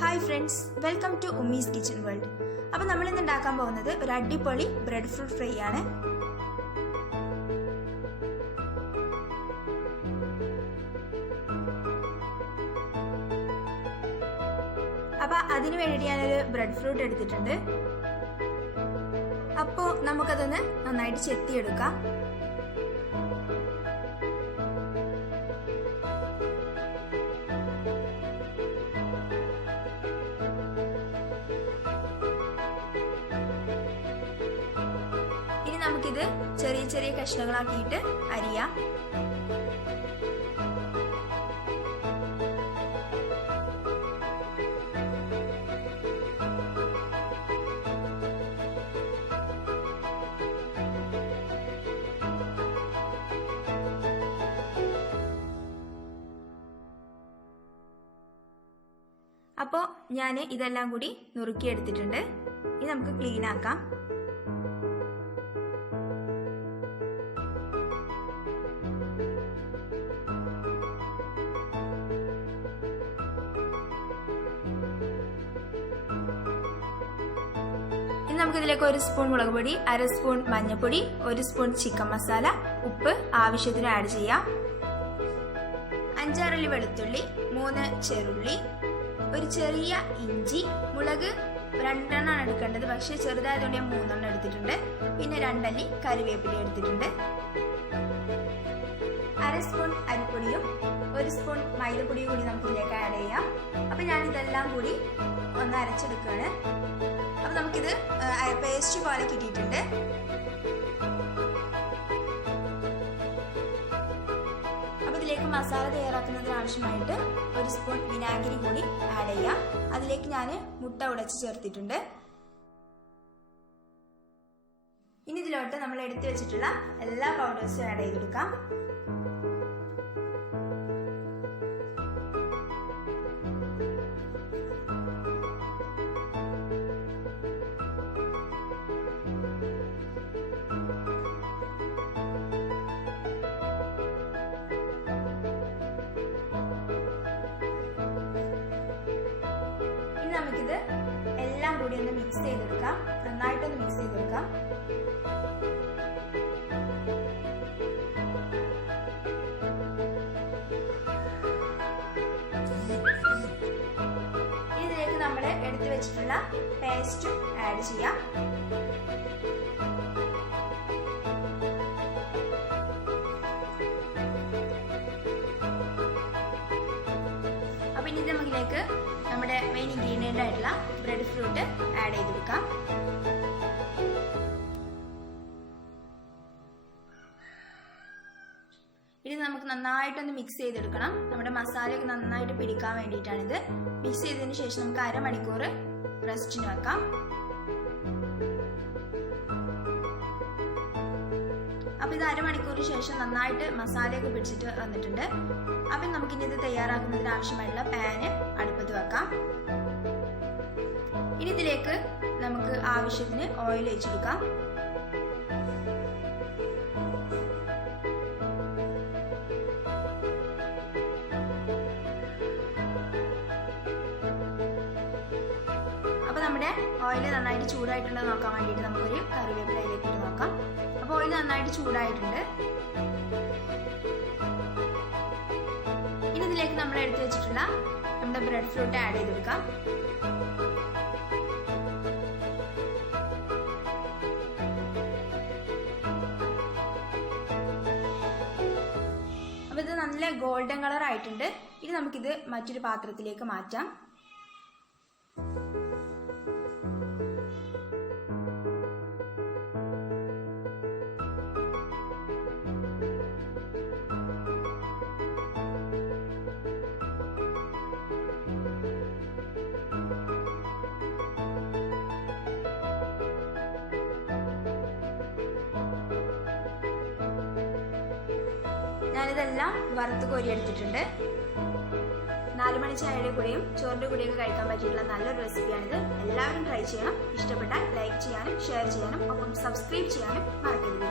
Hi friends, welcome to Ummi's kitchen world. അപ്പോൾ നമ്മൾ ഇന്ന് ഉണ്ടാക്കാൻ പോകുന്നത് ഒരു അടിപൊളി ബ്രെഡ് ഫ്രൂട്ട് ഫ്രൈ ആണ്. അപ്പോൾ അതിന് വേണ്ടിയിട്ട് ഞാനൊരു ബ്രെഡ് ഫ്രൂട്ട് എടുത്തിട്ടുണ്ട്. അപ്പോൾ നമുക്കതൊന്ന് നന്നായിട്ട് ചെത്തിയെടുക്കാം. ഇനി നമുക്കിത് ചെറിയ ചെറിയ കഷ്ണങ്ങളാക്കിയിട്ട് അരിയാം. അപ്പോൾ ഞാൻ ഇതെല്ലാം കൂടി നുറുക്കിയെടുത്തിട്ടുണ്ട്. ഇനി നമുക്ക് ക്ലീൻ ആക്കാം. ഇനി നമുക്കിതിലേക്ക് 1 സ്പൂൺ മുളക് പൊടി, 1/2 സ്പൂൺ മഞ്ഞൾപ്പൊടി, 1 സ്പൂൺ ചിക്കൻ മസാല, ഉപ്പ് ആവശ്യത്തിന് ആഡ് ചെയ്യാം. 5-6 അല്ലി വെളുത്തുള്ളി, 3 ചെറുള്ളി, ഒരു ചെറിയ ഇഞ്ചി, മുളക് 2 എണ്ണമാണ് എടുക്കേണ്ടത്, പക്ഷെ ചെറുതായതുകൊണ്ട് ഞാൻ 3 എണ്ണം എടുത്തിട്ടുണ്ട്. പിന്നെ 2 അല്ലി കറിവേപ്പില എടുത്തിട്ടുണ്ട്. 1/2 സ്പൂൺ അരിപ്പൊടിയും 1 സ്പൂൺ മൈദപ്പൊടിയും കൂടി നമുക്ക് ഇതിലേക്ക് ആഡ് ചെയ്യാം. അപ്പം ഞാനിതെല്ലാം കൂടി ഒന്ന് അരച്ചെടുക്കുകയാണ്. അപ്പം നമുക്കിത് പേസ്റ്റ് പോലെ കിട്ടിയിട്ടുണ്ട്. ഇതിലേക്ക് മസാല തയ്യാറാക്കുന്നതിന് ആവശ്യമായിട്ട് 1 സ്പൂൺ വിനാഗിരി കൂടി ആഡ് ചെയ്യാം. അതിലേക്ക് ഞാൻ മുട്ട ഉടച്ച് ചേർത്തിട്ടുണ്ട്. ഇനി ഇതിലോട്ട് നമ്മൾ എടുത്തു വെച്ചിട്ടുള്ള എല്ലാ പൗഡേഴ്സും ആഡ് ചെയ്ത് കൊടുക്കാം. നമുക്കിത് എല്ലാം കൂടി ഒന്ന് മിക്സ് ചെയ്തെടുക്കാം. നന്നായിട്ടൊന്ന് മിക്സ് ചെയ്തെടുക്കാം. ഇതിലേക്ക് നമ്മൾ എടുത്തു വെച്ചിട്ടുള്ള പേസ്റ്റും ആഡ് ചെയ്യാം. അപ്പൊ ഇനി നമുക്കിലേക്ക് നമ്മുടെ മെയിൻ ഇൻഗ്രീഡിയൻ്റ് ആയിട്ടുള്ള ബ്രെഡ് ഫ്രൂട്ട് ആഡ് ചെയ്ത് കൊടുക്കാം. ഇത് നമുക്ക് നന്നായിട്ടൊന്ന് മിക്സ് ചെയ്തെടുക്കണം. നമ്മുടെ മസാലയൊക്കെ നന്നായിട്ട് പിടിക്കാൻ വേണ്ടിയിട്ടാണിത്. മിക്സ് ചെയ്തതിന് ശേഷം നമുക്ക് 1/2 മണിക്കൂർ റെസ്റ്റിന് വെക്കാം. അപ്പൊ ഇത് 1/2 മണിക്കൂറിന് ശേഷം നന്നായിട്ട് മസാലയൊക്കെ പിടിച്ചിട്ട് വന്നിട്ടുണ്ട്. അപ്പൊ നമുക്കിനി ഇത് തയ്യാറാക്കുന്നതിന് ആവശ്യമായിട്ടുള്ള പാന് അടുപ്പത്ത് വെക്കാം. ഇനി ഇതിലേക്ക് നമുക്ക് ആവശ്യത്തിന് ഓയിൽ ഒഴിച്ചെടുക്കാം. അപ്പൊ നമ്മുടെ ഓയിൽ നന്നായിട്ട് ചൂടായിട്ടുണ്ടോ നോക്കാൻ വേണ്ടിയിട്ട് നമുക്കൊരു കറിവേപ്പിലയിലേക്ക് ഇട്ട് നോക്കാം. അപ്പോൾ ഓയിൽ നന്നായിട്ട് ചൂടായിട്ടുണ്ട്. ഇനി ഇതിലേക്ക് നമ്മൾ എടുത്തു വെച്ചിട്ടുള്ള നമ്മുടെ ബ്രെഡ് ഫ്രൂട്ട് ആഡ് ചെയ്ത് കൊടുക്കാം. അപ്പോൾ ഇത് നല്ല ഗോൾഡൻ കളർ ആയിട്ടുണ്ട്. ഇനി നമുക്കിത് മറ്റൊരു പാത്രത്തിലേക്ക് മാറ്റാം. ഞാനിതെല്ലാം വറുത്ത് കോരിയെടുത്തിട്ടുണ്ട്. 4 മണി ചായയുടെ കൂടെയും ചോറിൻ്റെ കൂടെയൊക്കെ കഴിക്കാൻ പറ്റിയിട്ടുള്ള നല്ലൊരു റെസിപ്പിയാണിത്. എല്ലാവരും ട്രൈ ചെയ്യണം. ഇഷ്ടപ്പെട്ടാൽ ലൈക്ക് ചെയ്യാനും ഷെയർ ചെയ്യാനും ഒപ്പം സബ്സ്ക്രൈബ് ചെയ്യാനും മറക്കരുത്.